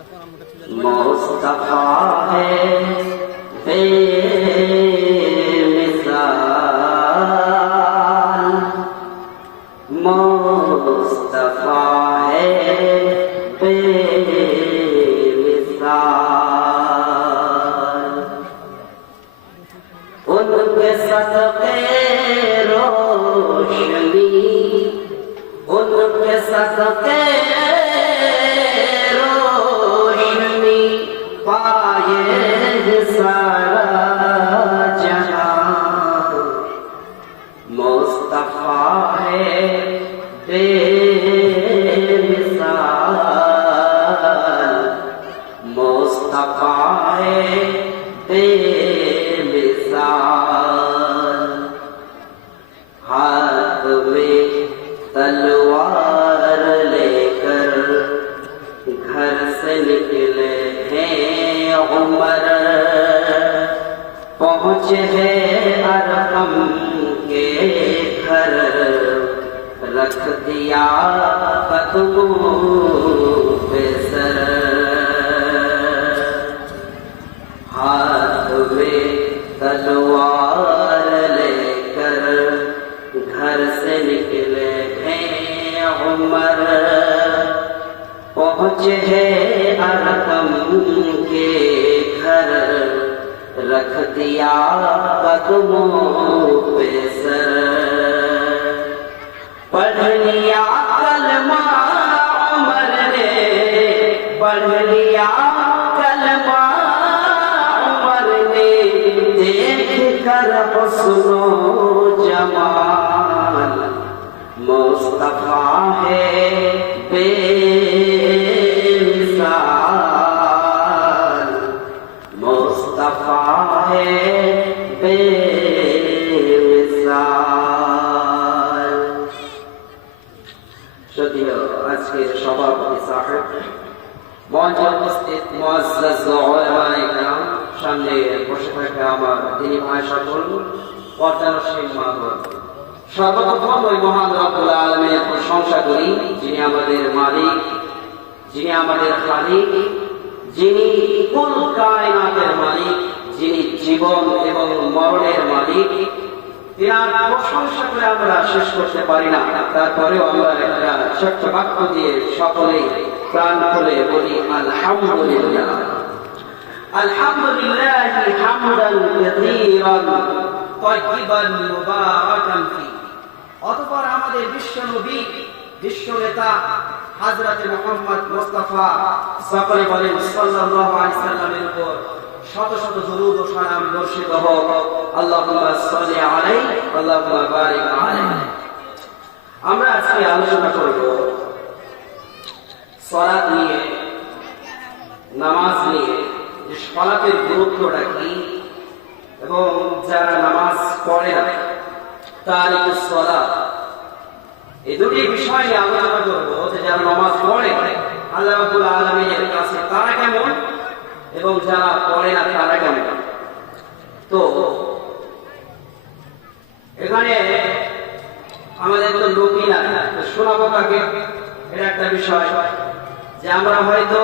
मुस्तफा है बेमिसाल, मुस्तफा है बेमिसाल, उनके सदके रोशनी, उनके सदके मुस्तफा है बेमिसाल, मुस्तफा है बेमिसाल, हाथ में तलवार लेकर घर से निकले हैं उमर, पहुँचे हैं अरकम के घर, रख दिया कदमों पे सर, हाथ में तलवार लेकर घर से निकले हैं उमर, पहुँचे हैं अरकम के घर, रख दिया कदमों पे सर, पढ़ लिया कलमा उमर ने, पढ़ लिया कलमा उमर ने, देख कर हुस्नो जमाल, मुस्तफा है बेमिसाल, मुस्तफा है बेमिसाल। যদিও আজকের সভাপতি সাহেব, মঞ্চে উপস্থিত মুআজ্জাজ উলামায়ে কেরাম, সামনে বসে থাকা আমার দিনী ভাই সকল, পর্দানশীল মা বোন, সর্বপ্রথম ওই মহান রব্বুল আলামিনের প্রশংসা করি যিনি আমাদের মালিক, যিনি আমাদের খালিক, যিনি কুল কায়নাতের মালিক, যিনি জীবন এবং মরণের মালিক। তিনার প্রশংসা করে আমরা শেষ করতে পারি না, তারপরেও আমরা একটা ছোট্ট বাক্য দিয়ে সকলেই প্রাণ খুলে বলি আলহামদুলিল্লাহ, আলহামদুলিল্লাহ হামদান কাসীরান তাইয়িবান মুবারাকান ফি। অতঃপর আমাদের বিশ্ব নবী, বিশ্ব নেতা হযরত মুহাম্মদ মুস্তাফা সকলে বলেন সাল্লাল্লাহু আলাইহি সাল্লামের উপর শত শত দরুদ ও সালাম বর্ষিত হোক। আল্লাহুম্মা সাল্লি আলাইহি আল্লাহুম্মা বারিক আলাইহি। আমরা আজকে আলোচনা করব সালাত নিয়ে, নামাজ নিয়ে, যে সালাতের গুরুত্বটা কি এবং যারা নামাজ পড়ে না তারিকুস সালাত, এই দুটি বিষয় নিয়ে আলোচনা করব। যে যারা নামাজ পড়ে আল্লাহ রাব্বুল আলামিনের কাছে তারা কেমন এবং যারা পড়ে না তারা কেমন। তো এখানে আমাদের তো লোকই না, শোনাবো কাকে, এটা একটা বিষয় যে আমরা হয়তো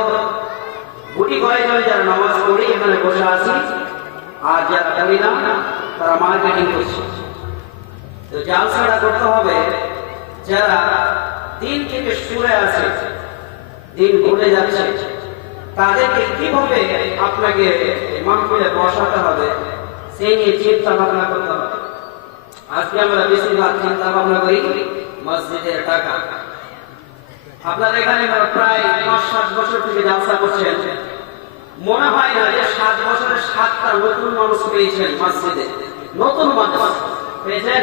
গুটি কয়েকজন যারা নামাজ পড়ি এখানে বসে আছি, আর যারা পড়ি না তারা মার্কেটিং করছে। তো জালসাটা করতে হবে যারা দিন থেকে সরে আছে, দিন ভুলে যাচ্ছে, তাদেরকে কিভাবে আপনাকে মাহফিলে বসাতে হবে সেই নিয়ে চিন্তা ভাবনা করতে হবে। আজকে আমরা বেশিরভাগ চিন্তা ভাবনা করি মসজিদের টাকা। আপনারা এখানে প্রায় ৫-৭ বছর থেকে জালসা করছেন, মনে হয় না যে ৭ বছরে ৭টা নতুন মানুষ পেয়েছেন মসজিদে, নতুন মানুষ পেয়েছেন।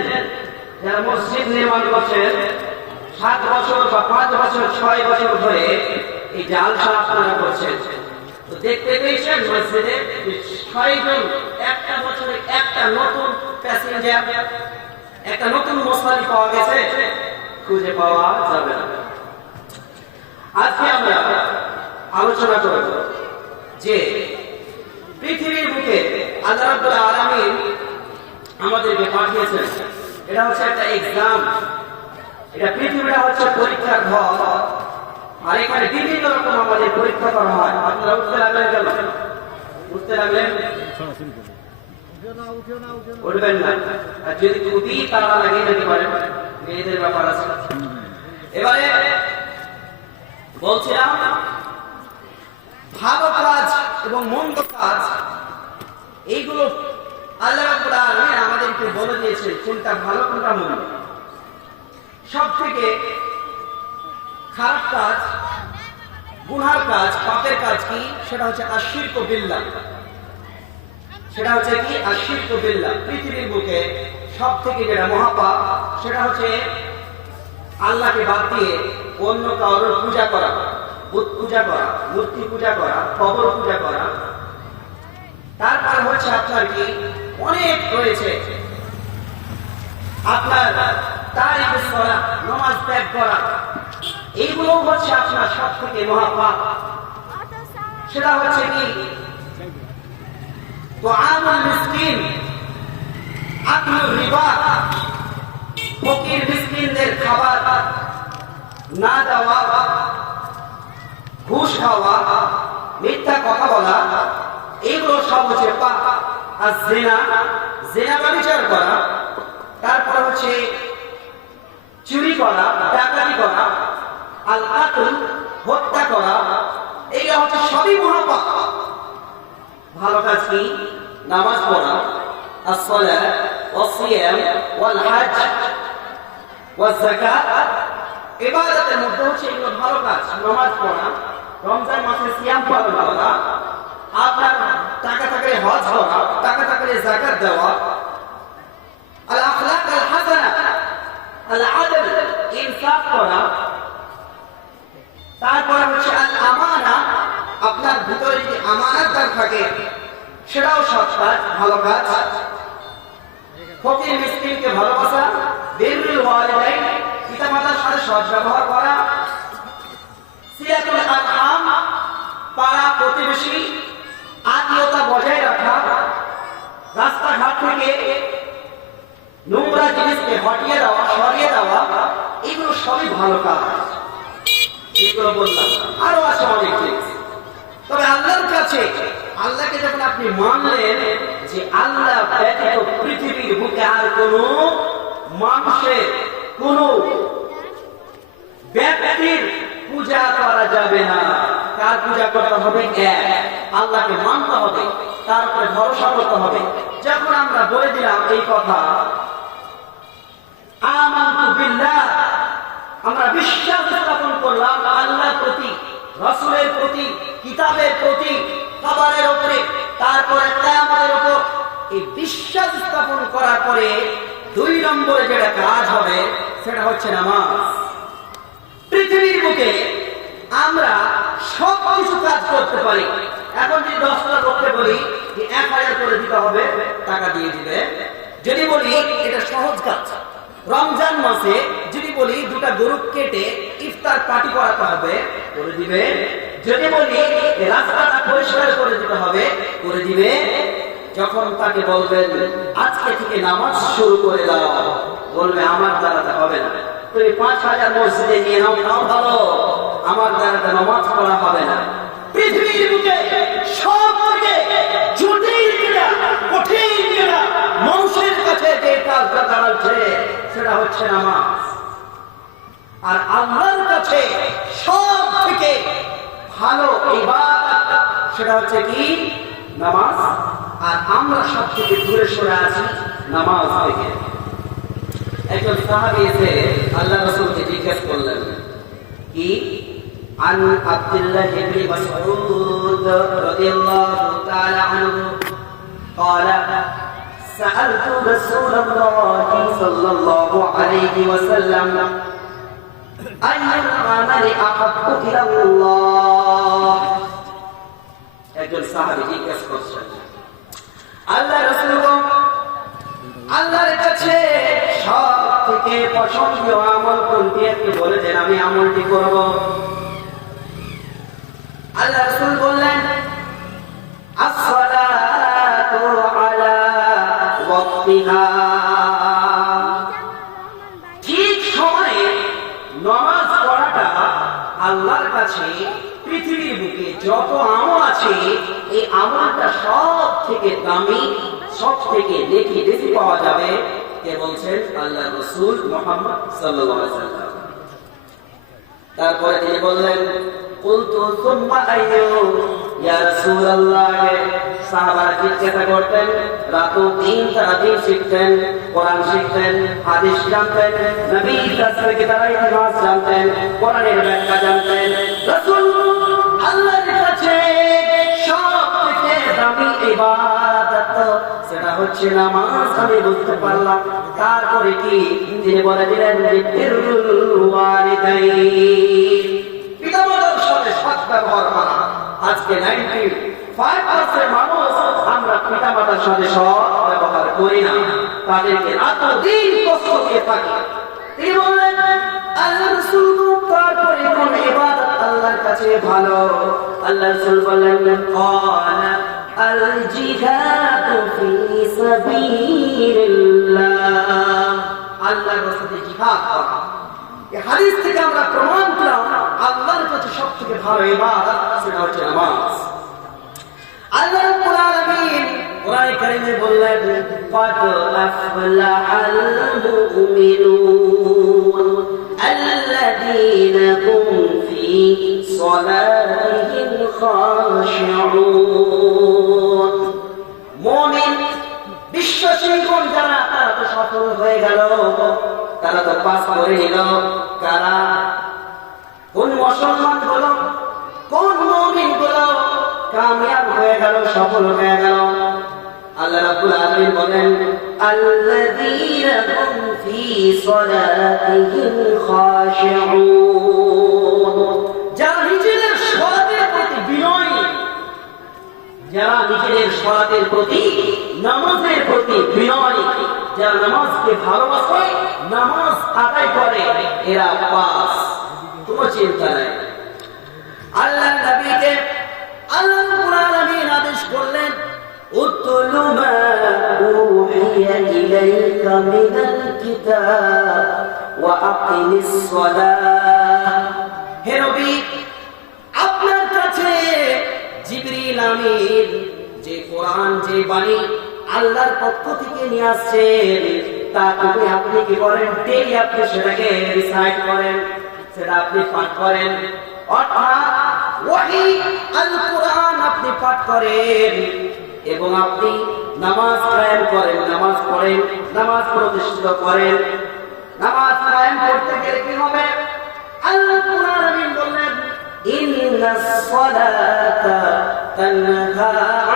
যারা মসজিদ নির্মাণ করছেন ৭ বছর বা ৫ বছর ৬ বছর ধরে এই জালসা আপনারা করছেন, তো দেখতে পেয়েছেন মসজিদে ৬ জন একটা বছরে একটা নতুন প্যাসেঞ্জার, একটা নতুন মুসল্লি পাওয়া গেছে? খুঁজে পাওয়া যাবে না। আজকে আমরা আলোচনা করব যে পৃথিবীর বুকে আল্লাহ রাব্বুল আলামিন আমাদেরকে পাঠিয়েছেন, এটা হচ্ছে একটা এক্সাম, এটা পৃথিবীটা হচ্ছে পরীক্ষার ঘর, আর এখানে বিভিন্ন রকম আমাদের পরীক্ষা করা হয়। লাগলেন উঠবেন না, আর যদি খুবই তাড়া লাগে যেতে পারেন, মেয়েদের ব্যাপার আছে। এবারে বলছিলাম ভালো কাজ এবং মন্দ কাজ এইগুলো আল্লাহ রাব্বুল আলামিন আমাদেরকে বলে দিয়েছে কোনটা ভালো কোনটা মন্দ। সব থেকে খারাপ কাজ, গুনার কাজ, পাপের কাজ কি? সেটা হচ্ছে আশিরকু বিল্লাহ। সেটা হচ্ছে কি? আশিরকু বিল্লাহ। পৃথিবীর বুকে সব থেকে যেটা মহাপাপ সেটা হচ্ছে আল্লাহকে বাদ দিয়ে অন্য কারোর পূজা করা, বুত পূজা করা, মূর্তি পূজা করা, কবর পূজা করা। তারপর হচ্ছে আপনার কি অনেক রয়েছে, আপনার তারিক সালাত, নামাজ ত্যাগ করা, এইগুলো হচ্ছে আপনার সব থেকে মহাপাপ। সেটা হচ্ছে কি তুআমুল মিসকিন, আকলুর রিবা, ফকির মিসকিনদের খাবার না দেওয়া, ঘুষ খাওয়া, মিথ্যা কথা বলা, এইগুলো সব হচ্ছে পাপ। আর জিনা, জিনা ব্যভিচার করা, তারপর হচ্ছে চুরি করা, ডাকাতি করা, আল কাতল, হত্যা করা, এইগুলো হচ্ছে সবই মহাপাপ। ভালো কাজ কি? নামাজ পড়া, as-salat was-siyam wal-hajj waz-zakat, ইবাদতের মধ্যে হচ্ছে এগুলো ভালো কাজ। নামাজ পড়া, রমজান মাসে সিয়াম পালন করা, আপনার টাকা থাকলে হজ করা, টাকা থাকলে যাকাত দেওয়া, আল আখলাক আল হাসানা, আল আদল, ইনসাফ করা, তারপর হচ্ছে আল আমানা, আপনার ভিতরে যদি আমানতদার থাকে সেটাও সৎ কাজ, ভালো কাজ। ফকির মিসকিনকে ভালোবাসা, বিররুল ওয়ালিদাইন, পিতামাতার সাথে সৎ ব্যবহার করা, সিলাতুল আরহাম, পাড়া প্রতিবেশী আত্মীয়তা বজায় রাখা, রাস্তাঘাট থেকে নোংরা জিনিসকে হটিয়ে দেওয়া, সরিয়ে দেওয়া, এগুলো সবই ভালো কাজ। যেগুলো বললাম আরো আছে অনেক জিনিস। তবে আল্লাহর কাছে, আল্লাহকে যখন আপনি মানলেন যে আল্লাহ ব্যতীত পৃথিবীর বুকে আর কোন মানুষের, কোন ব্যক্তির পূজা করা যাবে না। কার পূজা করতে হবে? এক আল্লাহকে মানতে হবে, তার উপরে ভরসা করতে হবে। যখন আমরা বলে দিলাম এই কথা, আমানতু বিল্লাহ, আমরা বিশ্বাস স্থাপন করলাম আল্লাহর প্রতি, রাসূলের প্রতি, কিতাবের প্রতি, খাবারের উপরে, তারপরে কিয়ামতের উপর। এই বিশ্বাস স্থাপন করার পরে 2 নম্বরে যেটা কাজ হবে সেটা হচ্ছে নামাজ। পৃথিবীর বুকে আমরা সব কিছু কাজ করতে পারি। এখন যদি 10টা লোককে বলি যে 1000 করে দিতে হবে, টাকা দিয়ে দিবে। যদি বলি এটা সহজ কাজ, রমজান মাসে যদি বলি 2টা গরু কেটে ইফতার পার্টি করাতে হবে, করে দিবে। যদি বলি রাস্তাটা পরিষ্কার করে দিতে হবে, করে দিবে। যখন তাকে বলবেন আজকে থেকে নামাজ শুরু করে দাও, বলবে আমার দ্বারা হবে না। তুমি 5000 মসজিদে নিয়ে নাও, নাও ভালো, আমার দ্বারা নামাজ পড়া হবে না। পৃথিবীর বুকে সব থেকে জটিল যেটা, কঠিন যেটা, মানুষের কাছে যে কাজটা দাঁড়াচ্ছে সেটা হচ্ছে নামাজ। আর আল্লাহর কাছে সব থেকে ভালো ইবাদত সেটা হচ্ছে কি? নামাজ। আর আমরা সব থেকে দূরে সরে আছি নামাজ থেকে। একজন সাহাবী এসে আল্লাহ রাসূলকে জিজ্ঞেস করলেন কি? عن عبد الله بن مسعود رضي الله تعالى عنه قال سألت رسول الله صلى الله عليه وسلم أي العمل أحب إلى الله। একজন সাহাবী জিজ্ঞেস করছেন আল্লাহ রাসূল আল্লাহর কাছে সব থেকে পছন্দীয় আমল কোনটি? আপনি বলে দেন, আমি আমলটি করব। আল্লাহ রাসূল বললেন as-salatu ala waqtiha, ঠিক সময়ে নামাজ পড়াটা আল্লাহর কাছে পৃথিবীর বুকে যত আমল আছে এই আমলটা সব থেকে দামি, সব থেকে নেকি বেশি পাওয়া যাবে। কে বলছেন? আল্লাহ রাসূল মুহাম্মদ সাল্লাল্লাহু আলাইহি ওয়াসাল্লাম। তারপরে তিনি বললেন, কুলতু সুম্মা আইয়ু ইয়া রাসূলুল্লাহ। সাহাবারা জিজ্ঞাসা করতেন, রাতও দিন তারা দিন শিখতেন, কোরআন শিখতেন, হাদিস জানতেন, নবীর কাছ থেকে তারা ইতিহাস জানতেন, কোরআনের ব্যাখ্যা জানতেন। রাসূল আল্লাহর কাছে সব থেকে দামি ইবাদত সেটা হচ্ছে নামাজ। আমি বুঝতে পারলাম। তারপরে কি তিনি বলে দিলেন, বিররুল ওয়ালিদাইন, পিতামাতার সাথে সৎ ব্যবহার করা। আজকে 95% মানুষ আমরা পিতামাতার সাথে সৎ ব্যবহার করি না, তাদেরকে রাত দিন কষ্ট দিয়ে থাকি। তিনি বললেন, আল্লাহ রাসূল তারপরে কোন ইবাদত আল্লাহর কাছে ভালো? আল্লাহ রাসূল বললেন, ক্বালা আল জিহাদু ফি সাবিলিল্লাহ। আল্লাহর রাস্তায় জিহাদ করা। এই হাদিস থেকে আমরা প্রমাণ পেলাম আল্লাহর কাছে সবথেকে ভালো ইবাদত সেটা হচ্ছে নামাজ। আল্লাহ রাব্বুল আলামিন কোরআনে কারীমে বললেন, ক্বাদ আফলাহাল মুমিনুন আল্লাযীনা হুম ফি সালাতিহিম খাশিউন। মুমিন বিশ্বাসীগণ যারা, তারা তো সফল হয়ে গেল, তারা তো পাস করে নিল। কারা? কোন মুসলমান গুলো, কোন মুমিন গুলো কামিয়াব হয়ে গেল, সফল হয়ে গেল? আল্লাহ রাব্বুল আলামিন বলেন, আল্লাযীনা হুম ফি সালাতিহিম খাশিউন। যারা নিজেদের সালাতের প্রতি বিনয়ী, যারা নিজেদের সালাতের প্রতি, নামাজের প্রতি বিনয়ী, যারা নামাজকে ভালোবাসে, নামাজ আদায় করে, এরা পাস, কোনো চিন্তা নাই। আল্লাহ নবীকে আল্লাহ রাব্বুল আলামিন আদেশ করলেন, উতলু মা উহিয়া ইলাইকা মিনাল কিতাব ওয়া আকিমিস সালাহ। হে নবী, আপনার কাছে জিবরিল আমিন যে কোরআন, যে বাণী আল্লাহর পক্ষ থেকে নিয়ে আসছেন, তা আপনি কি করেন? ডেইলি আপনি সেটাকে রিসাইট করেন, সেটা আপনি পাঠ করেন। অর্থাৎ ওহী আল কোরআন আপনি পাঠ করেন এবং আপনি নামাজ কায়েম করেন, নামাজ পড়েন, নামাজ প্রতিষ্ঠিত করেন। নামাজ কায়েম করতে গেলে কি হবে? আল্লাহ কোরআন আমিন বললেন, ইন্নাস সালাতা তানহা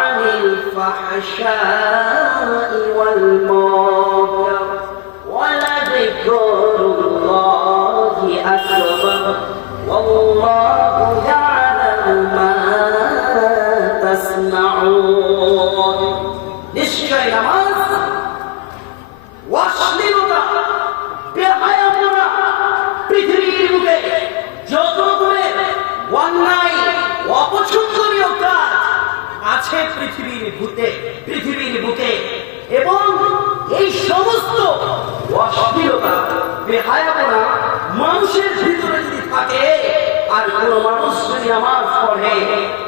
আনিল ফাহশাই ওয়াল মুনকার ওয়া লাযিকরুল্লাহি আকবার ওয়াল্লাহু ইয়ালামু মা তাসমাউন। নিশ্চয় নামাজ অশ্লীলতা, বেহায়াপনা, পৃথিবীর বুকে যত অন্যায় অপছন্দনীয় কাজ আছে পৃথিবীর বুকে এবং এই সমস্ত অশ্লীলতা, বেহায়াপনা মানুষের ভিতরে যদি থাকে, আর কোন মানুষ যদি নামাজ পড়ে,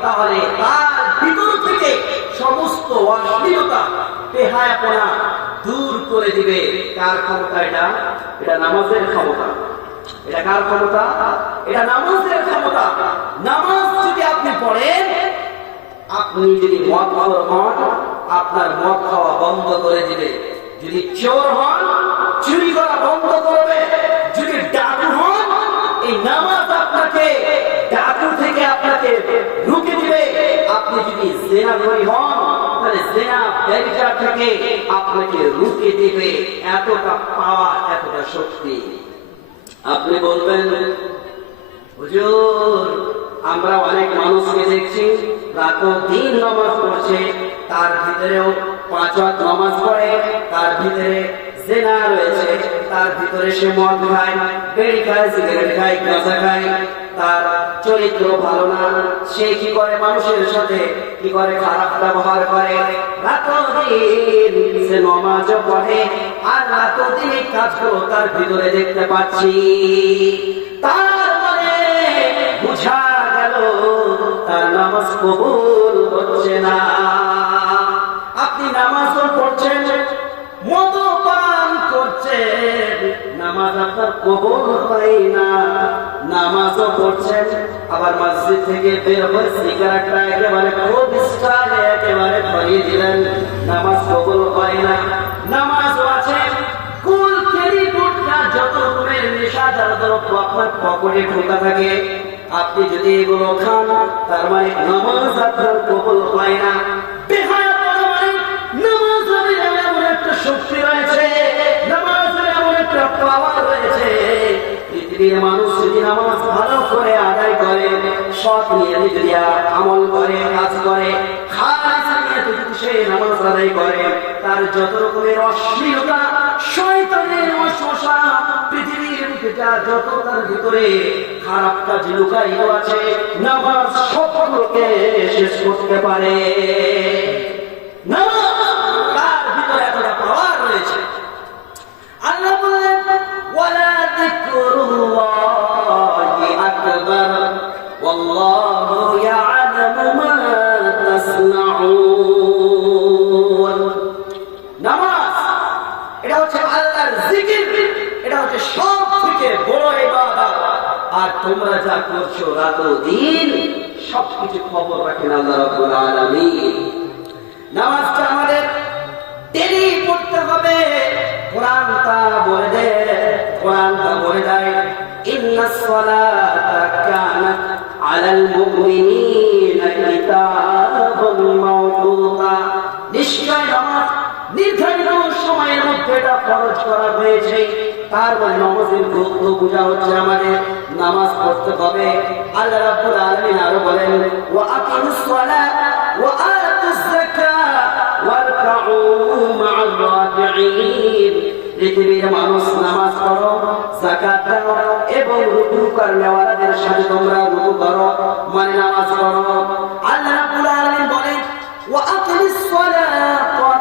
তাহলে তার ভিতর থেকে সমস্ত অশ্লীলতা, বেহায়াপনা দূর করে দিবে। কার ক্ষমতা এটা? এটা নামাজের ক্ষমতা। এটা কার ক্ষমতা? এটা নামাজের ক্ষমতা। নামাজ যদি আপনি পড়েন, আপনি যদি মদখোর হন, আপনার মদ খাওয়া বন্ধ করে দিবে। যদি চোর হন, চুরি করা বন্ধ করবে। যদি ডাকু হন, এই নামাজ আপনাকে ডাকু থেকে আপনাকে রুখে দিবে। আপনি যদি জিনাখোর হন, তাহলে জিনা ব্যভিচার থেকে আপনাকে রুখে দিবে। এতটা পাওয়ার, এতটা শক্তি। আপনি বলবেন, হুজুর আমরা অনেক মানুষকে দেখছি রাত দিন নামাজ পড়ছে, তার ভিতরেও 5 ওয়াক্ত নামাজ পড়ে, তার ভিতরে জিনা রয়েছে, তার ভিতরে সে মদ খায়, বিড়ি খায়, সিগারেট খায়, গাঁজা খায়, তার চরিত্র ভালো না। সে কি করে? মানুষের সাথে কি করে? খারাপ ব্যবহার করে। রাত দিন সে নামাজও পড়ে, আর রাত দিন এই কাজগুলো তার ভিতরে দেখতে পাচ্ছি। তার মানে বুঝা গেল তার নামাজ কবুল হচ্ছে না। আপনি নামাজও পড়ছেন, মদ্যপান করছেন, নামাজ আপনার কবুল হয় না। নামাজও পড়ছেন, আবার মসজিদ থেকে বের হয়ে সিগারেটটা একেবারে খুব স্টাইলে একেবারে ধরিয়ে দিলেন, নামাজ কবুল হয় না। নামাজও আছে, কুল কেরি গুটকা যত রকমের নেশাদার দ্রব্য আপনার পকেটে ঢোকা থাকে, আপনি যদি এগুলো খান তার মানে নামাজ আপনার কবুল হয় না। নামাজের এমন একটা শক্তি রয়েছে, নামাজের এমন একটা পাওয়ার রয়েছে, পৃথিবীর মানুষ যদি নামাজ ভালো করে আদায় করে, সৎ নিয়ে যদি আমল করে, কাজ করে, খালিস নিয়তে যদি সে নামাজ আদায় করে, তার যত রকমের অশ্লীলতা, শয়তানের ওয়াসওয়াসা, পৃথিবীর বুকে যত তার ভিতরে খারাপ কাজ লুকায়িত আছে, নামাজ সবগুলোকে শেষ করতে পারে। তার ভিতরে এতটা পাওয়ার রয়েছে। আল্লাহ বলেন, ওয়ালা যিকরুল্লাহি আকবার ওয়াল্লাহু ইয়ালামু মা তাসনাউন। নামাজ এটা হচ্ছে আল্লাহর জিকির, এটা হচ্ছে সবথেকে বড় ইবাদত। আর তোমরা যা করছো রাত ও দিন সবকিছু খবর রাখেন আল্লাহ রাব্বুল আলামিন। নামাজটা আমাদের ডেলি পড়তে হবে। কোরআনটা বলে দেয়, কোরআনটা বলে দেয়, ইন্নাস সালাতা কানাত আলাল মুমিনিনা কিতাবান মাওকুতা। নিশ্চয় নামাজ নির্ধারিত সময়ের মধ্যে এটা ফরজ করা হয়েছে। তার মানে নামাজের গুরুত্ব বোঝা হচ্ছে আমাদের নামাজ পড়তে হবে। আল্লাহ রাব্বুল আলামিন আরো বলেন, ওয়া আকিমুস সালাত ওয়া আতুজ যাকাত ওয়ারকাউ মা'আর রাকিঈন। পৃথিবীর মানুষ নামাজ পড়ো, যাকাত দাও এবং রুকু করনেওয়ালাদের সাথে তোমরা রুকু করো, মানে নামাজ পড়ো। আল্লাহ রাব্বুল আলামিন বলেন, ওয়া আকিমিস সালাত ওয়া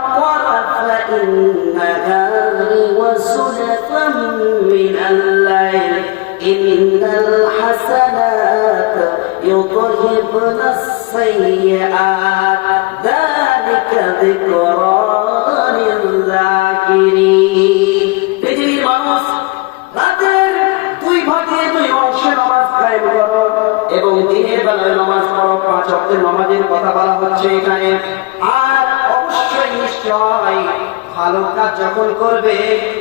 ইন্নাহা ওয়াসুলাতাম মিনাল লাইল ইন্নাল হাসানাত ইউযহিবনাস সাইয়্যাত যালিকা যিকরা লিয-যাকিরিন। পৃথিবীর মানুষ রাতের 2 ভাগে 2 অংশে নামাজ কায়েম করো এবং দিনের বেলায় নামাজ পড়ো। 5 ওয়াক্তের নামাজের কথা বলা হচ্ছে এখানে। আর অবশ্যই নিশ্চয় ভালো কাজ যখন করবে,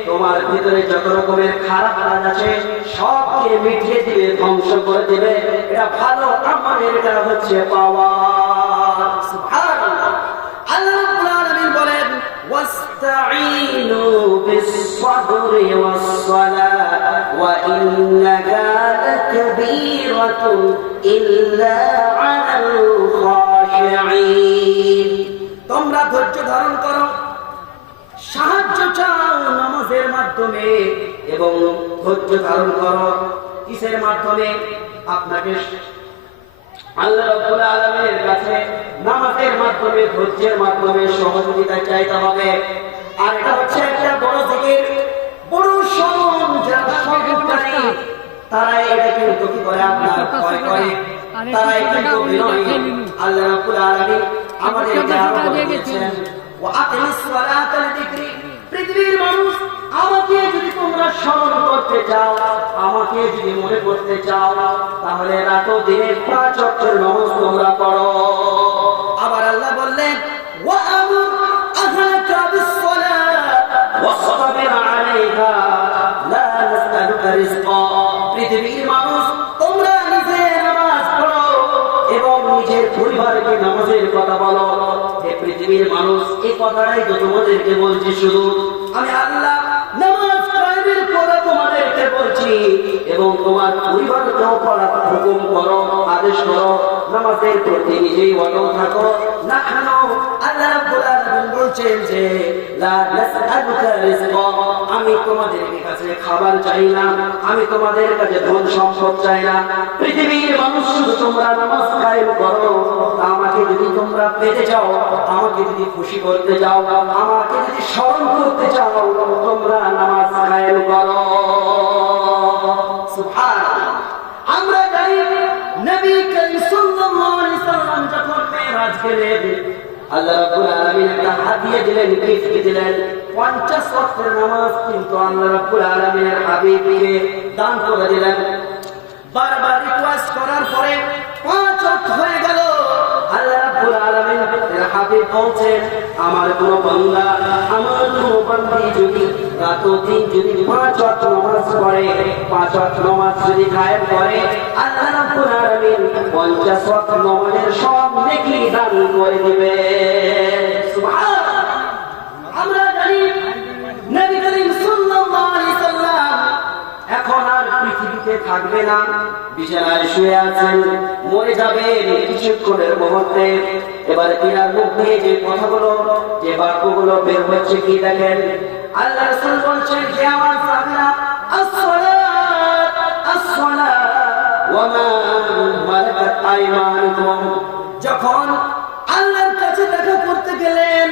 তোমার ভিতরে যত রকমের খারাপ কাজ আছে সবকে মিটিয়ে দিবে, ধ্বংস করে দিবে। এটা ভালো আমলের, এটা হচ্ছে পাওয়ার। সুবহানাল্লাহ। আল্লাহ রাব্বুল আলামিন বলেন, ওয়াস্তাঈনু বিস-সাবরি ওয়াস-সালাত ওয়া ইন্নাহা লাকাবীরাতুন ইল্লা আলাল খাশিঈন। তোমরা ধৈর্য ধারণ করো, সাহায্য চাও নামাজের মাধ্যমে এবং ধৈর্য ধারণ করো। কিসের মাধ্যমে? আপনাকে আল্লাহ রাব্বুল আলামিনের কাছে নামাজের মাধ্যমে, ধৈর্যের মাধ্যমে সহযোগিতা চাইতে হবে। আর এটা হচ্ছে একটা বড় জিকির, বড় সম্মান। যারা সহযোগিতা তারা এটা কিন্তু কি করে? আপনার ভয় করে, তারাই কিন্তু বিনয়ী। আল্লাহ রাব্বুল আলামিন আমাদেরকে আরো বলেছেন, ওয়া আকিমিস সালাতা লিযিকরি। পৃথিবীর মানুষ, আমাকে যদি তোমরা স্মরণ করতে চাও, আমাকে যদি মনে করতে চাও, তাহলে রাত ও দিনে 5 ওয়াক্তের নামাজ তোমরা পড়ো। আবার আল্লাহ বললেন, ওয়া আমুর আহলাকা বিস-সালাত ওয়াসতাবির আলাইহা লা নাসআলুকা রিজকা। পৃথিবীর মানুষ, তোমরা নিজে নামাজ পড়ো এবং নিজের পরিবারকে নামাজের কথা বলো। হে পৃথিবীর মানুষ, এই কথাটাই তো তোমাদেরকে বলছি। শুধু আমি আল্লাহ নামাজ কায়েমের কথা তোমাদেরকে বলছি এবং তোমার পরিবারকেও পড়ার হুকুম করো, আদেশ করো। নামাজের প্রতি নিজেই অটল থাকো। নাহনু আল্লাহ রাব্বুল আলামিন বলছেন যে লা নাসআলুকা রিজকা। আমি তোমাদের কাছে খাবার চাই না, আমি তোমাদের কাছে ধন সম্পদ চাই না। পৃথিবীর মানুষ, শুধু তোমরা নামাজ কায়েম করো। আমাকে যদি তোমরা পেতে চাও, আমাকে যদি খুশি করতে চাও, আমাকে যদি স্মরণ করতে চাও, তোমরা নামাজ কায়েম করো। সুবহানাল্লাহ। আমরা জানি নবী করিম সাল্লাল্লাহু আলাইহি সাল্লাম যখন মেরাজ গেলেন, আল্লাহ রাব্বুল আলামিন একটা হাদিয়া দিলেন, গিফট দিলেন 50 ওয়াক্তের নামাজ। কিন্তু আল্লাহ রাব্বুল আলামিনের হাবিবকে দান করে দিলেন। বারবার রিকোয়েস্ট করার পরে 5 ওয়াক্ত হয়ে গেল। আল্লাহ রাব্বুল আলামিনের হাবিব বলছেন, আমার কোন বান্দা, আমার কোন বান্দি যদি রাত দিন যদি 5 ওয়াক্ত নামাজ পড়ে, 5 ওয়াক্ত নামাজ যদি কায়েম করে, আল্লাহ রাব্বুল আলামিন 50 ওয়াক্ত নামাজের সব নেকি দান করে দিবে। সুবহানাল্লাহ। আমরা জানি নবী করিম সাল্লাল্লাহু আলাইহি সাল্লাম এখন আর পৃথিবীতে থাকবে না, বিছানায় শুয়ে আছেন, মরে যাবেন কিছুক্ষণের মুহূর্তে। এবার তিনার মুখ দিয়ে যে কথাগুলো, যে বাক্যগুলো বের হচ্ছে কি দেখেন। আল্লাহ রাসূল বলছেন, হে আমার সাহাবীরা, as-সালাত as-সালাত ওয়া মা মালাকাত আইমানুকুম। যখন আল্লাহর কাছে দেখা করতে গেলেন,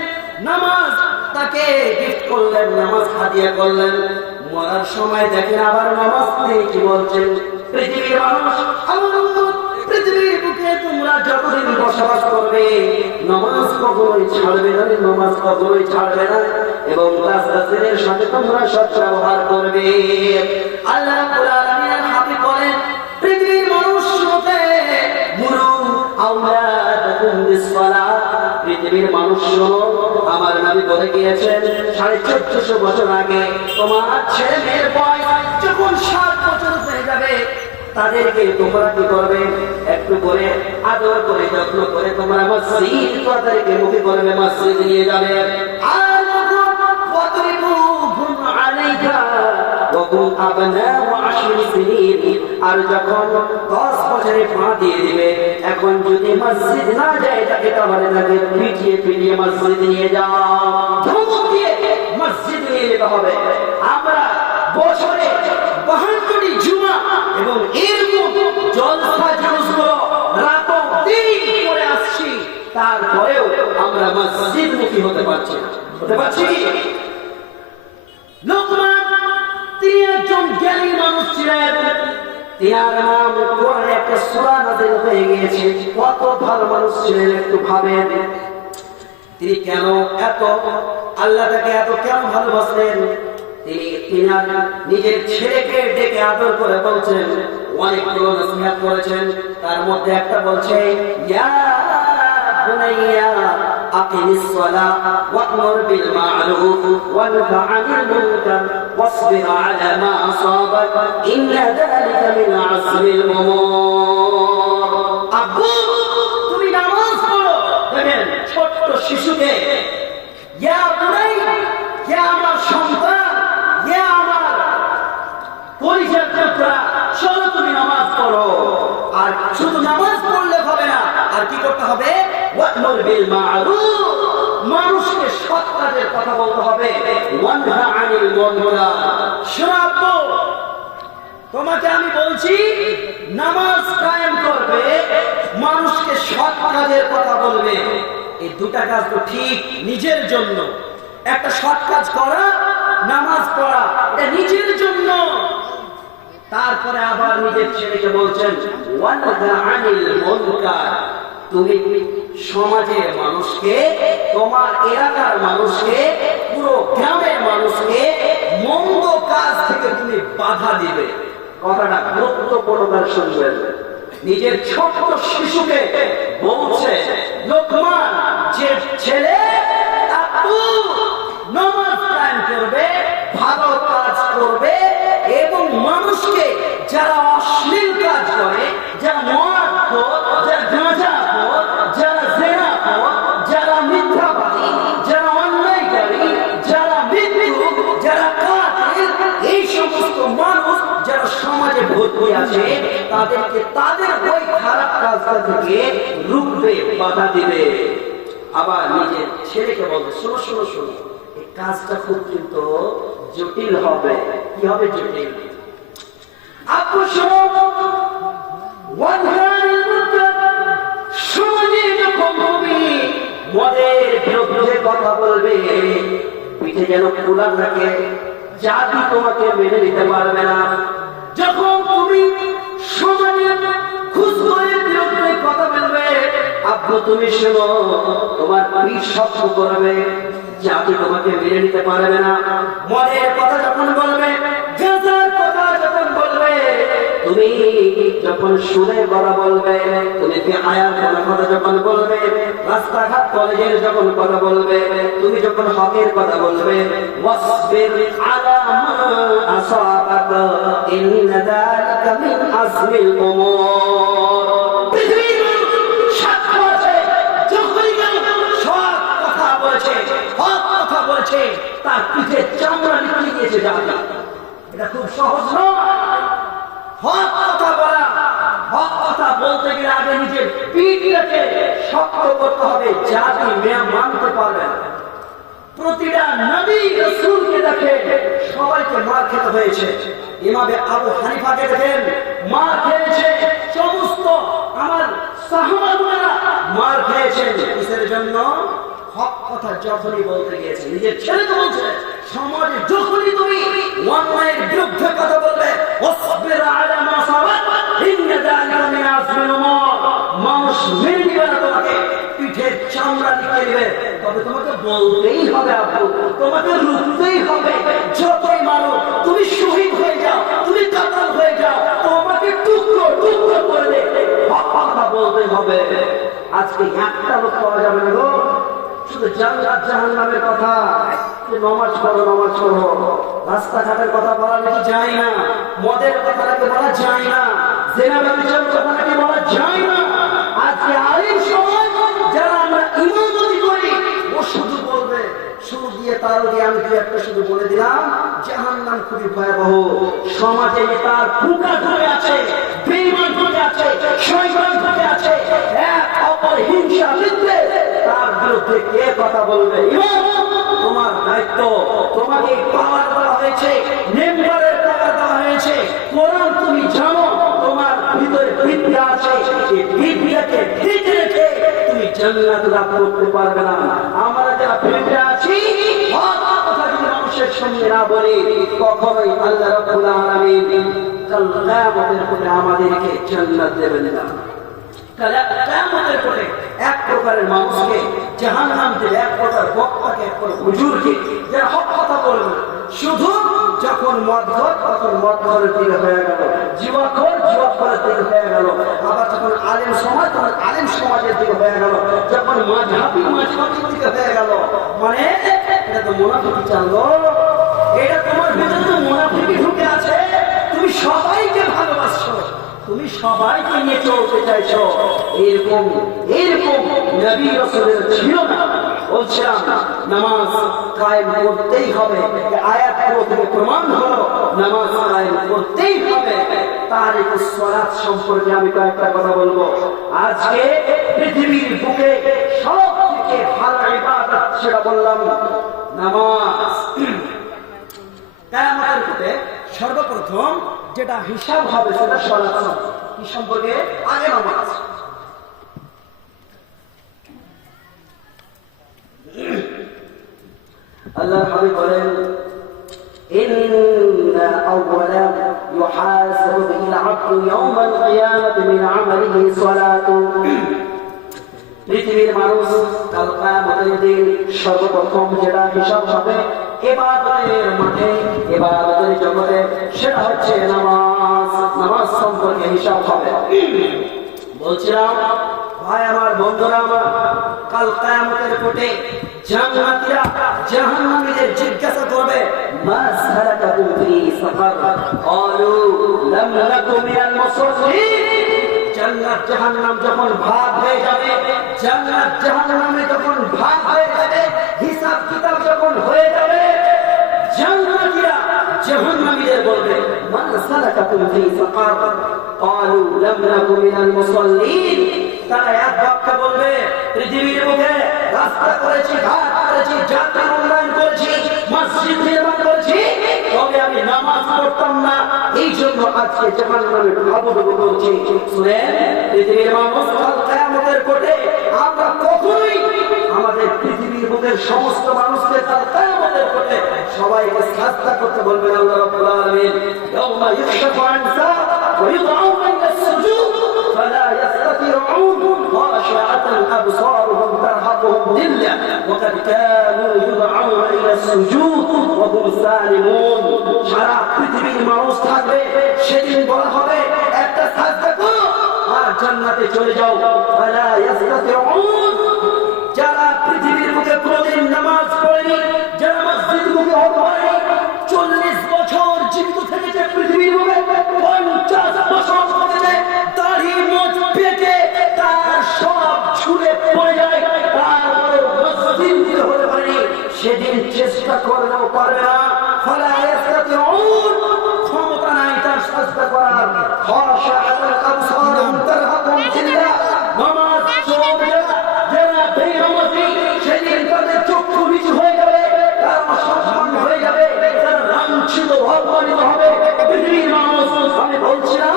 নামাজ তাকে গিফট করলেন, নামাজ হাদিয়া করলেন। মরার সময় দেখেন আবার নামাজ নিয়ে কি বলছেন, পৃথিবীর মানুষ, আমার উম্মত, পৃথিবীর বুকে তোমরা যতদিন বসবাস করবে নামাজ কখনোই ছাড়বে না, নামাজ কখনোই ছাড়বে না, এবং রাসূলের সাথে তোমরা সৎ ব্যবহার করবে। আল্লাহ রাব্বুল আলামিনের হাবিব বলেন, পৃথিবীর মানুষ শুনতে মুরু আওলাদাকুম বিসসালাত। পৃথিবীর মানুষ শোনো, আমার নবী বলে গিয়েছেন 1450 বছর আগে, তোমার ছেলে মেয়ের বয়স যখন 7 বছর হয়ে যাবে, তাদেরকে তোমরা কি করবে, একটু করে আদর করে যত্ন করে তোমরা মসজিদ, তাদেরকে মুখে করবে, মসজিদ নিয়ে যাবে। আর আর যখন 10 বছরে পা দিয়ে দিবে, এখন যদি মসজিদ না যায় তাকে, তাহলে তাকে পিটিয়ে পিটিয়ে মসজিদ নিয়ে যাও, ধমক দিয়ে মসজিদ নিয়ে যেতে হবে। আমরা বছরে 52টি জুমা এবং এরকম জলসা জুলুসগুলো রাত দিন করে আসছি, তারপরেও আমরা মসজিদ মুখী হতে পারছি না। হতে পারছি কি? লোকমান, তিনি একজন জ্ঞানী মানুষ ছিলেন, তিনার নাম কোরআনে একটা সূরা নাযিল হয়ে গিয়েছে। কত ভালো মানুষ ছিলেন একটু ভাবেন। তিনি কেন এত, আল্লাহ তাকে এত কেন ভালোবাসলেন? তিনার নিজের ছেলেকে ডেকে আদর করে বলছেন, অনেকগুলো নসিহত করেছেন, তার মধ্যে একটা বলছে, ইয়া বুনাইয়া আকিমিস সালাহ ওয়া'মুর বিল মা'রুফ ওয়ানহ আনিল মুনকার ওয়াসবির আলা মা আসাবাক ইন্না যালিকা মিন আসরিল উমুর। আব্বু, তুমি নামাজ পড়ো। দেখেন ছোট্ট শিশুকে, ইয়া বুনাই, ইয়া আমার সন্তান, ইয়া আমার পরিচয় পুত্রা, চলো তুমি নামাজ পড়ো। আর শুধু নামাজ পড়লে হবে না, আর কি করতে হবে? ওয়া'মুর বিল মা'রুফ, মানুষকে সৎ কাজের কথা বলতে হবে। ওয়ানহা আনিল মুনকার। শোনো, তোমাকে আমি বলছি, নামাজ কায়েম করবে, মানুষকে সৎ কাজের কথা বলবে। এই দুটা কাজ তো ঠিক নিজের জন্য, একটা সৎ কাজ করা, নামাজ পড়া, এটা নিজের জন্য। তারপরে আবার নিজের ছেলেকে বলছেন, ওয়ানহা আনিল মুনকার, তুমি সমাজের মানুষকে, তোমার এলাকার মানুষকে, পুরো গ্রামের মানুষকে মন্দ কাজ থেকে তুমি বাধা দিবে। কথাটা গুরুত্বপূর্ণ করে শুনবেন। নিজের ছোট শিশুকে বলছে লোকমান, যে ছেলে আপু নামাজ কায়েম করবে, ভালো কাজ করবে, এবং মানুষকে যারা অশ্লীল কাজ করে, যারা মদ খোর, যারা গাঁজা খোর, যারা জেনা খোর, যারা মিথ্যাবাদী, যারা অন্যায়কারী, যারা ভিক্ষুক, যারা কাতিল, এই সমস্ত মানুষ যারা সমাজে ভর্তি আছে, তাদেরকে তাদের ওই খারাপ কাজটা থেকে রুখবে, বাধা দিবে। আবার নিজের ছেলেকে বলবে, শোনো শোনো শোনো, এই কাজটা খুব কিন্তু জটিল হবে। কি হবে জটিল? আপু শোনো, সমাজে যখন তুমি মদের বিরুদ্ধে কথা বলবে, পিঠে যেন খোলা থাকে, জাতি তোমাকে মেনে নিতে পারবে না। যখন তুমি সমাজে খুশবুয়ের বিরুদ্ধে কথা বলবে, আব্বু তুমি শোনো, তোমার পিঠ শক্ত করবে, জাতি তোমাকে মেনে নিতে পারবে না। মদের কথা যখন বলবে, গাঁজার কথা যখন বলবে, তুমি যখন সুরে কথা বলবে, তুমি আয়ার কথা যখন বলবে, রাস্তাঘাট কলেজের যখন কথা বলবে, তুমি যখন হকের কথা বলবে, ওয়াসবির আলা মা আসাবাকা ইন্না যালিকা মিন আজমিল উমুর। পৃথিবীর সাক্ষ্য আছে, যখনই সব কথা বলেছে, হক কথা বলেছে, তার পিঠে চামড়া নিয়ে গিয়েছে জাতি। এটা খুব সহজ নয়। হক কথা বলা, হক কথা বলতে গেলে আগে নিজের পিঠটাকে শক্ত করতে হবে, জাতি মেয়া মানতে পারবে না। প্রতিটা নবী রাসূলকে দেখে সবাইকে মার খেতে হয়েছে। ইমাম আবু হানিফাকে দেখেন মার খেয়েছে, সমস্ত আমার সাহাবারা মার খেয়েছেন। কিসের জন্য? হক কথা যখনই বলতে গিয়েছে, নিজের ছেলেকে বলছে, সমাজে যখনই তুমি অন্যায়ের বিরুদ্ধে কথা বলবে, ওয়াসবির আলা মা সাবাক ইন্না যালিকা মিন আজমিল উমুর, মানুষ মেনে নিবে না তোমাকে, পিঠের চামড়া নিয়ে নেবে। তবে তোমাকে বলতেই হবে আব্বু, তোমাকে রুখতেই হবে। যতই মারো, তুমি শহীদ হয়ে যাও, তুমি কাতাল হয়ে যাও, তোমাকে টুকরো টুকরো করে দেবে, হক কথা বলতে হবে। আজকে একটা লোক পাওয়া যাবে না গো, শুধু জান্নাত জাহান্নামের কথা, নামাজ পড়ো নামাজ পড়ো, রাস্তাঘাটের কথা বলা নাকি যায় না, মদের কথা নাকি বলা যায় না, জেনা ব্যভিচারের কথা নাকি বলা যায় না। আজকে আলিম সমাজ যারা আমরা ইমামতি করি, ও শুধু বলবে, শুরু দিয়ে তার দিয়ে আমি দু একটা শুধু বলে দিলাম, জাহান্নাম খুবই ভয়াবহ। সমাজে তার ফুকা ধরে আছে, বেঈমান ধরে আছে, শয়তান ধরে আছে, এক অপর হিংসা বিদ্বেষ, তার বিরুদ্ধে কে কথা বলবে? তোমার দায়িত্ব, তোমাকে পাওয়ার দেওয়া হয়েছে, মেম্বারের পাওয়ার দেওয়া হয়েছে, কোরআন তুমি জানো, তোমার ভিতরে বিদ্যা আছে, এই বিদ্যাকে ঢেকে রেখে তুমি জান্নাত লাভ করতে পারবে না। আমরা যারা বিদ্যা আছি, হক কথা যদি মানুষের সঙ্গে না বলি, কখনোই আল্লাহ রাব্বুল আলামিন কাল কিয়ামতের পরে আমাদেরকে জান্নাত দেবেন না। কিয়ামতের পরে এক প্রকারের মানুষকে জাহান্নাম দেবে, এক প্রকার বক্তাকে, এক প্রকার হুজুরকে, যারা হক কথা বলবে। শুধু যখন মদখোর, তখন মদখোরের দিকে হয়ে গেল, জুয়াখোর জুয়াখোরের দিকে হয়ে গেল, আবার যখন আলেম সমাজ, তখন আলেম সমাজের দিকে হয়ে গেল, যখন মাযহাবি মাযহাবির দিকে হয়ে গেল। মানে এটা তো মুনাফিকি চাললো, এটা তোমার ভিতরে তো মুনাফিকি ঢুকে আছে। তুমি সবাইকে ভালোবাসছো, তুমি সবাইকে নিয়ে চলতে চাইছো, এরকম এরকম নবী রাসূলের ছিল না। বলছিলাম নামাজ কায়েম করতেই হবে, আয়াত থেকে প্রমাণ হলো নামাজ কায়েম করতেই হবে। তারিকুস সালাত সম্পর্কে আমি কয়েকটা কথা বলবো। আজকে পৃথিবীর বুকে সবথেকে ভালো ইবাদত সেটা বললাম নামাজ। কিয়ামতের পরে সর্বপ্রথম যেটা হিসাব হবে সেটা সালাত। কি সম্পর্কে? আগে নামাজ। আল্লাহ হাবিব বলেন, ইন্না আউওয়ালা ইউহাসাবু বিল আবদু ইয়াওমাল কিয়ামাতি মিন আমালিহি সালাতু। পৃথিবীর মানুষ কাল কিয়ামতের দিন সর্বপ্রথম যেটা হিসাব হবে ইবাদতের মাঠে, ইবাদতের জগতে, সেটা হচ্ছে নামাজ। নামাজ সম্পর্কে হিসাব হবে। বলছিলাম ভাই আমার, বন্ধুরা আমার, কাল কিয়ামতের কোটে জান্নাতীরা জাহান্নামীদের জিজ্ঞাসা করবে, মা সালাকাকুম ফি সাকার? ক্বালু লাম নাকু মিনাল মুসাল্লিন। জান্নাত জাহান্নাম যখন ভাগ হয়ে যাবে, জান্নাত জাহান্নামে যখন ভাগ হয়ে যাবে, হিসাব কিতাব যখন হয়ে যাবে, জান্নাতীরা জাহান্নামীদের বলবে, মা সালাকাকুম ফি সাকার? ক্বালু লাম নাকু মিনাল মুসাল্লিন। তারা এক বাক্যে বলবে, পৃথিবীর বুকে রাস্তা করেছি, ঘাট করেছি, জাতির উন্নয়ন করেছি, মসজিদ নির্মাণ করেছি, তবে আমি নামাজ পড়তাম না, এই জন্য আজকে জাহান্নামে হাবুডুবু করছি। শুনেন পৃথিবীর মানুষ, কাল কিয়ামতের কোটে আমরা কখনোই আমাদের পৃথিবীর বুকের সমস্ত মানুষকে কাল কিয়ামতের কোটে সবাইকে সাজদা করতে বলবেন আল্লাহ রাব্বুল আলামিন। ইয়াউমা ইউশাফু আন সাক ওয়া ইউদআউনা ইলা সুজুদ ফালা خاشعة أبصارهم ترهقهم ذلة وقد كانوا يدعون إلى السجود وهم سالمون সারা পৃথিবীর মানুষ থাকবে সেদিন বলা হবে একটা সাজদা করো আর জান্নাতে চলে যাও ফালা ইয়াস্তাতিউন যারা পৃথিবীর বুকে কোনদিন নামাজ পড়েনি যারা মসজিদ মুখে হয়নি 40 বছর জীবিত থেকেছে পৃথিবীর বুকে 50 বছর থেকেছে দাড়ি মোচ পেটে তার সব ছুঁড়ে পড়ে যায় তার মসজিদ মুখে হতে পারেনি সেদিন চেষ্টা করলেও পারবে না ফালা ইয়াস্তাতিউন ক্ষমতা নাই তার সাজদা করার খাশাআতুল আবসারুহুম তারহাকুহুম যিল্লাহ নামাজ পড়বে যারা বেনামাজি সেদিন তাদের চক্ষু নিচু হয়ে যাবে তারা অসম্মান হয়ে যাবে তারা লাঞ্ছিত অপমানিত হবে পৃথিবীর মানুষ আমি বলছিলাম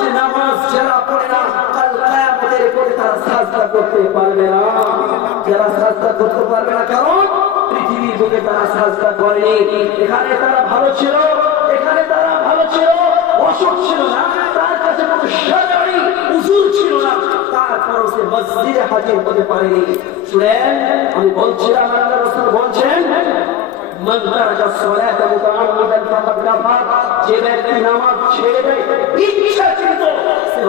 যে নামাজ যারা পড়ে না কাল কিয়ামতের পরে তারা সাজদা করতে পারবে না যারা সাজদা করতে পারবে না কারণ পৃথিবীর বুকে তারা সাজদা করেনি এখানে তারা ভালো ছিল এখানে তারা ভালো ছিল অসুখ ছিল না তার কাছে কোনো শারঈ উসুল ছিল না তারপর সে মসজিদে হাজির হতে পারেনি শুনেন আমি বলছিলাম আল্লাহ রাসূল বলছেন মান তারাকা সালাতা মুতাআম্মিদান ফাকাদ কাফার যে ব্যক্তি নামাজ ছেড়ে দেয় ইচ্ছাকৃত সে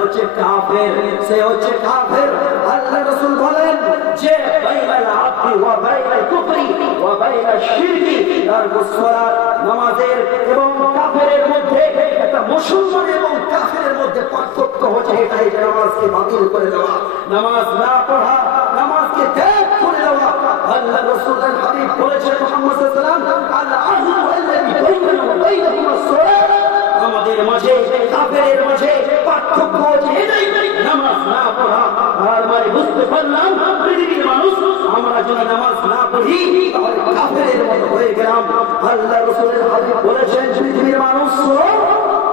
হচ্ছে কাফের আল্লাহ রাসূল বলেন যে বাইনাল আবদি ওয়া বাইনাল কুফরি ওয়া বাইনাশ শিরকি তারকুস সালাত নামাজের এবং কাফেরের মধ্যে একটা মুসলমান এবং কাফেরের মধ্যে পার্থক্য হচ্ছে এটাই যে নামাজকে বাতিল করে দেওয়া নামাজ না পড়া নামাজকে ত্যাগ করে দেওয়া আল্লাহ রাসূলের হাদিস বলেছেন মুহাম্মদ সাল্লাল্লাহু আলাইহি ওয়াসাল্লাম আল আহদু আল্লাযী বাইনানা ওয়া বাইনাহুম আস-সালাত আমাদের মাঝে কাফেরের মাঝে পার্থক্য হচ্ছে এটাই নামাজ না পড়া আর মানে বুঝতে পারলাম পৃথিবীর মানুষ আমরা যদি নামাজ না পড়ি তাহলে কাফেরের মতো হয়ে গেলাম আল্লাহ রাসূলের হাদিস বলেছেন পৃথিবীর মানুষ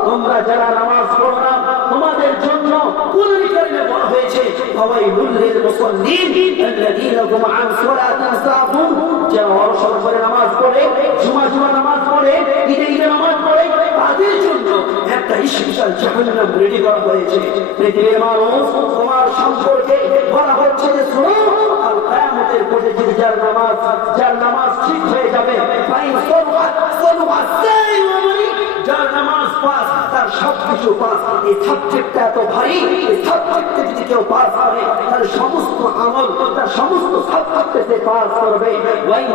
তোমরা যারা নামাজ পড়ো না তোমাদের জন্য কুরআনে কারিমে বলা হয়েছে ফাওয়াইলুল লিল মুসাল্লিন আল্লাযীনা হুম আন সালাতিহিম সাহুন যারা অবসর করে নামাজ পড়ে জুমা নামাজ পড়ে ঈদে নামাজ পড়ে তাদের জন্য একটা স্পেশাল জাহান্নাম রেডি করা হয়েছে পৃথিবীর মানুষ তোমার সম্পর্কে বলা হচ্ছে যে শোনো কাল কিয়ামতের পরে যে যার নামাজ ঠিক হয়ে যাবে ফাইন সলুআত যার নামাজ পাস তার সবকিছু পাস এই সাবজেক্টটা এত ভারী এই সাবজেক্টে যদি কেউ পাস করে তাহলে সমস্ত আমল তার সমস্ত সাবজেক্টে সে পাস করবে ওয়াইন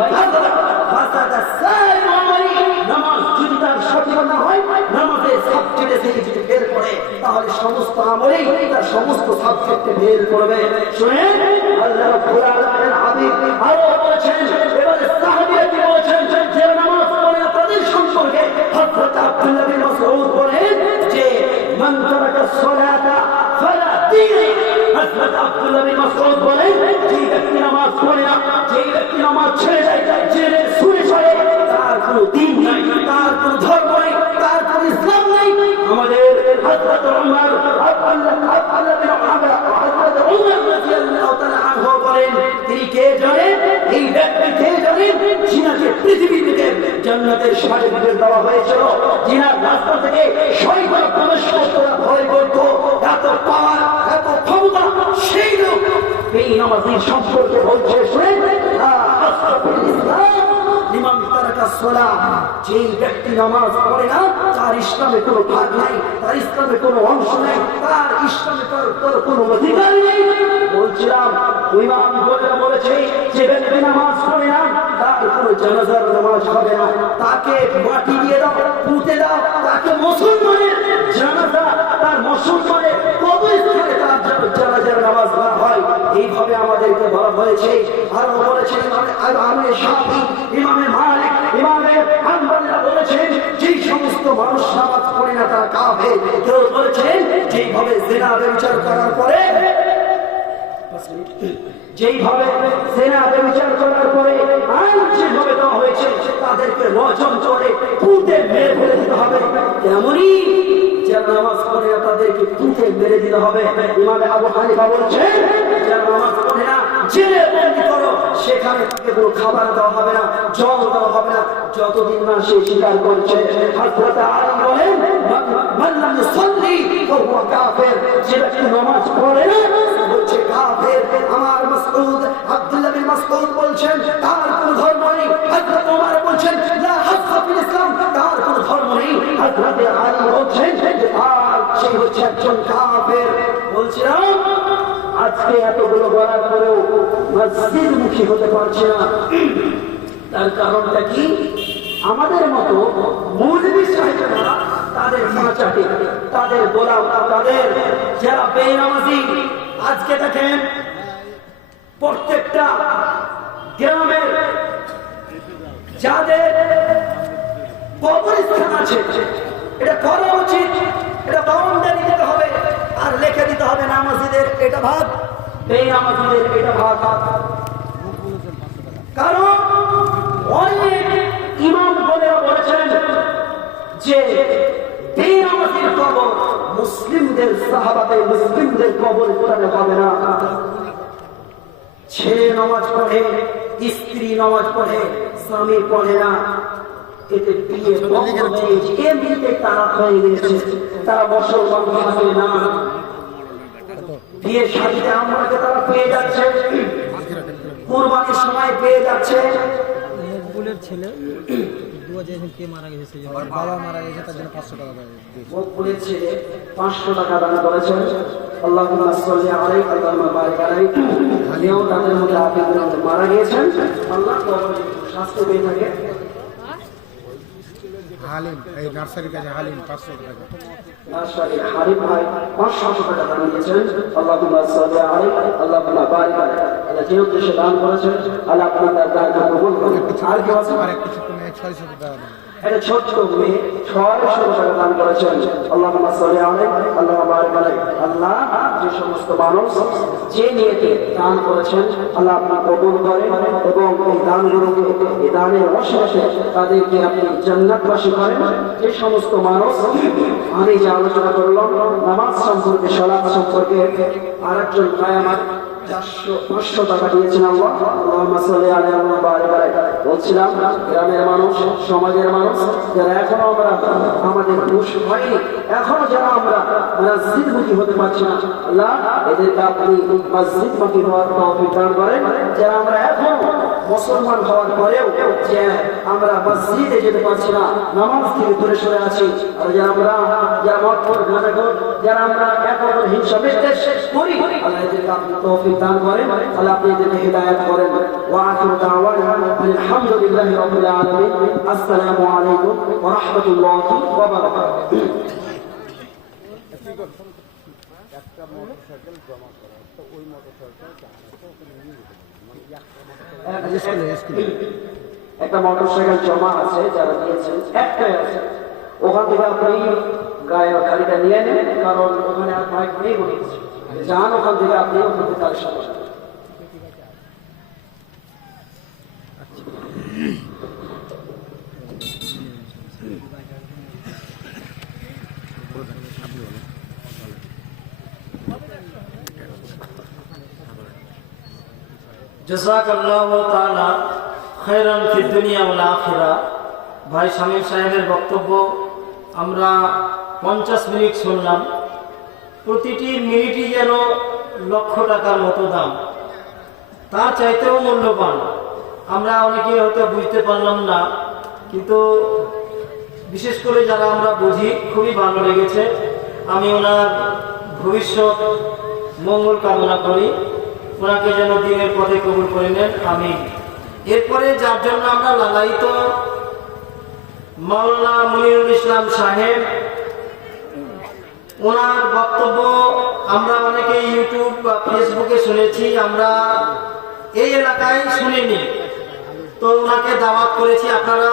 ফাসাদা সাইর আমলি নামাজ যদি তার সঠিক না হয় নামাজের সাবজেক্টে সে যদি ফেল করে তাহলে সমস্ত আমলেই তার সমস্ত সাবজেক্টে ফেল করবে শুনেন আল্লাহ রাব্বুল আলামিন হাবিব আরো বলেছেন এবারে সাহাবীরা কি বলেছেন যে নামাজ পড়ে না তাদের সম্পর্কে হযরত আব্দুল্লাহ বিন মাসউদ বলেন যে মান তারাকা সালাতা ফালা দীন হযরত আব্দুল্লাহ বিন মাসউদ বলেন যে ব্যক্তি নামাজ পড়ে না যে ব্যক্তি নামাজ ছেড়ে যায় জেনে শুনে চলে তার কোনো দ্বীন নাই তার কোনো ধর্ম নাই তার কোনো ইসলাম নাই আমাদের হযরত ওমর আব্দুল্লাহ বিন হযরত ওমর রাদিয়াল্লাহু তাআলা আনহু বলেন তিনি কে জানেন এই ব্যক্তি কে জানেন যিনাকে পৃথিবী থেকে জান্নাতের সার্টিফিকেট দেওয়া হয়েছিল যিনার রাস্তা থেকে শয়তান প্রবেশ করতে ভয় করত এত পাওয়ার এত ক্ষমতা সেই লোক এই নামাজের সম্পর্কে বলছে শুনেন ইমাম তারাকা সালাত যেই ব্যক্তি নামাজ পড়ে না তার ইসলামে কোনো ভাগ নাই তার ইসলামে কোনো অংশ নাই তার ইসলামে তার কোনো অধিকার নেই বলছিলাম ইমাম বলেছে যে ব্যক্তি নামাজ পড়ে না তার কোনো জানাজার নামাজ হবে না তাকে মাটি দিয়ে দাও পুঁতে দাও তাকে মুসলমানের জানাজা তার মুসলমানের কবরস্থানে তার জানাজার নামাজ না হয় এইভাবে আমাদেরকে বলা হয়েছে আরো বলেছে ইমামে শাফি ইমামে মালিক ইমামে হাম্বলি বলেছেন যেই সমস্ত মানুষ নামাজ পড়ে না তারা কাফের কেউ বলেছেন যেইভাবে জিনা ব্যভিচার করার পরে যেইভাবে সেনা ব্যভিচার করার পরে আইন যেভাবে দেওয়া হয়েছে তাদেরকে রজন করে পুঁতে মেরে ফেলে দিতে হবে তেমনি যারা নামাজ পড়ে না তাদেরকে পুঁতে মেরে দিতে হবে ইমাম আবু হানিফা বলছেন যারা নামাজ পড়ে না জেলে বন্দী করো সেখানে তাকে কোনো খাবার দেওয়া হবে না জল দেওয়া হবে না যতদিন না সে স্বীকার করছে হযরত আলী বলেন মান লাম ইউসাল্লি ফাহুয়া কাফির যে ব্যক্তি নামাজ পড়ে না হচ্ছে কাফের। আমার মাসউদ আব্দুল্লাহ বিন মাসউদ বলছেন তার কোনো ধর্ম নেই। হযরত ওমর বলছেন লা হাজ্জা ফিল ইসলাম, তার কোনো ধর্ম নেই। হযরত আলী বলছেন যে তার সে হচ্ছে একজন কাফের। বলছিলাম আজকে এতগুলো বলার পরেও মসজিদমুখী হতে পারছে না, তার কারণটা কি? আমাদের মতো মৌলবী সাহেবরা তাদের মাচাটে, তাদের গোলাম, তাদের যারা বেনামাজি। আজকে দেখেন প্রত্যেকটা গ্রামের যাদের কবরস্থান আছে, এটা করা উচিত, এটা বাউন্ডারি দিতে হবে আর লিখে দিতে হবে নামাজিদের এটা ভাগ, বেনামাজিদের এটা ভাগ। কারণ অনেক ইমাম বলেও বলেছেন যে বেনামাজির কবর মুসলিমদের সাহাবাতে মুসলিমদের কবরস্থানে হবে না। ছেলে নামাজ পড়ে, স্ত্রী নামাজ পড়ে, স্বামী পড়ে না, এতে বিয়ে এমনিতে তারা হয়ে গেছে, তারা মুসলমান হবে না। বিয়ে শাদীতে আমরাকে তারা পেয়ে যাচ্ছে, কুরবানির সময় পেয়ে যাচ্ছে। মকবুলের ছেলে দুয়া যে কে মারা গেছে, সেই জন্য বাবা মারা গেছে, তার জন্য 500 টাকা দিয়েছে। মকবুলের ছেলে 500 টাকা দান করেছেন। আল্লাহুম্মা সাল্লি আলাইহি আল্লাহুম্মা বারিক আলাইহি। যেও তাদের মধ্যে আপনি মারা গিয়েছেন, আল্লাহ কবরে শাস্তি দিয়ে থাকে। হালিম এই নার্সারির কাছে হালিম 500 টাকা, নার্সারি হালিম ভাই 500 টাকা দান দিয়েছেন। আল্লাহুম্মা সাল্লি আলাইহি আল্লাহুম্মা বারিক আলাইহি। আল্লাহ যে উদ্দেশ্যে দান করেছেন আল্লাহ আপনার দানকে কবুল করুন। আর কি আছে? আর একটু ছোট মেয়ে 600 টাকা দান, এটা ছোট্ট মেয়ে 600 টাকা দান করেছেন। আল্লাহুম্মা সাল্লি আলাইহি আল্লাহুম্মা বারিক আলাইহি। আল্লাহ যে সমস্ত মানুষ যে নিয়তে দান করেছেন আল্লাহ আপনি কবুল করেন এবং এই দানগুলোকে, এই দানের অশেষে তাদেরকে আপনি জান্নাতবাসী করেন। যে সমস্ত মানুষ আমি যে আলোচনা করলাম নামাজ সম্পর্কে, সালাত সম্পর্কে, আরেকজন ভাই আমার 500 টাকা দিয়েছেন। আল্লাহুম্মা সাল্লি আলাইহি ওয়া বারিক আলাইহি। বলছিলাম গ্রামের মানুষ, সমাজের মানুষ যারা এখনো আমরা আমাদের হুঁশ হয়নি, এখনো যারা আমরা মসজিদমুখী হতে পারছি না, আল্লাহ এদেরকে আপনি মসজিদমুখী হওয়ার তৌফিক দান করেন। যারা আমরা এখনো মুসলমান হওয়ার পরেও যে আমরা মসজিদে যেতে পারছি না, নামাজ থেকে দূরে সরে আছি, আর যারা মতপর গানাগর, যারা আমরা এখনো হিংসা বিদ্বেষ করি, আল্লাহ এদেরকে আপনি তৌফিক দান করেন। আল্লাহ আপনি এদেরকে হিদায়াত করেন। ওয়া আখিরু দাওয়ানা আলহামদুলিল্লাহি রাব্বিল আলামিন। আসসালামু আলাইকুম ওয়া রাহমাতুল্লাহি ওয়া বারাকাতুহু। একটা মোটরসাইকেল জমা করা, তো ওই মোটরসাইকেল একটা মোটরসাইকেল জমা আছে, যারা দিয়েছেন একটাই আছে, ওখান থেকে আপনি গাড়িটা নিয়ে নেন, কারণ ওখানে আর বাইক নেই বলেছে, যান ওখান থেকে আপনি ওখান থেকে তার সাথে জাযাকাল্লাহু তাআলা খায়রান ফিদ দুনিয়া ওয়াল আখিরা। ভাই শামীম সাহেবের বক্তব্য আমরা 50 মিনিট শুনলাম। প্রতিটি মিনিটই যেন লক্ষ টাকার মতো দাম, তার চাইতেও মূল্যবান। আমরা অনেকে হয়তো বুঝতে পারলাম না, কিন্তু বিশেষ করে যারা আমরা বুঝি খুবই ভালো লেগেছে। আমি ওনার ভবিষ্যৎ মঙ্গল কামনা করি, ওনাকে যেন দিনের পথে কবুল করে নেন, আমিন। এরপরে যার জন্য আমরা লালায়িত, মাওলানা মনিরুল ইসলাম সাহেব, ওনার বক্তব্য আমরা অনেকে ইউটিউব বা ফেসবুকে শুনেছি, আমরা এই এলাকায় শুনিনি। তো ওনাকে দাওয়াত করেছি, আপনারা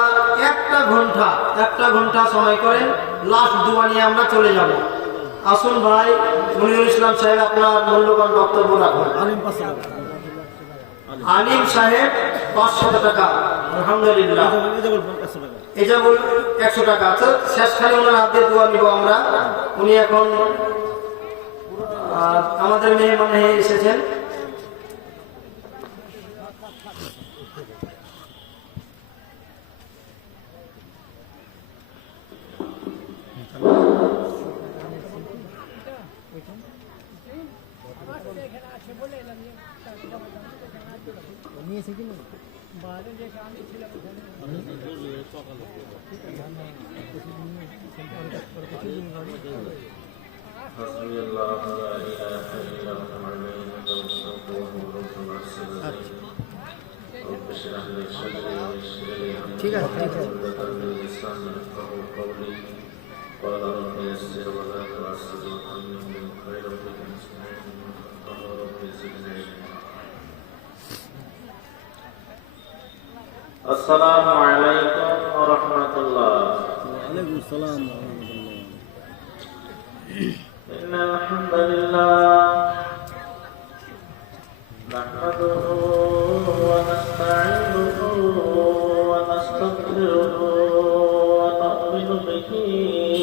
একটা ঘন্টা সময় করেন, লাস্ট দুয়া নিয়ে আমরা চলে যাব। আসুন ভাই মনিরুল ইসলাম সাহেব আপনার মূল্যবান বক্তব্য রাখুন। আলিম সাহেব 500 টাকা, আলহামদুলিল্লাহ। এজাবুল 100 টাকা। শেষখানে ওনার হাতে দোয়া নিব আমরা। উনি এখন আমাদের মেহমান হয়ে এসেছেন। নিয়েছে কি না حسبي الله لا إله إلا هو عليه توكلت وهو رب العرش العظيم رب اشرح لي صدري ويسر لي أمري واحلل من لساني يفقهوا قولي قال رب يسر ولا تعسر وعلمني خير بك مسلمين قال رب زدني علما السلام عليكم ورحمة الله ওয়ালাইকুম আসসালাম ওয়া রাহমাতুল্লাহ إن الحمد لله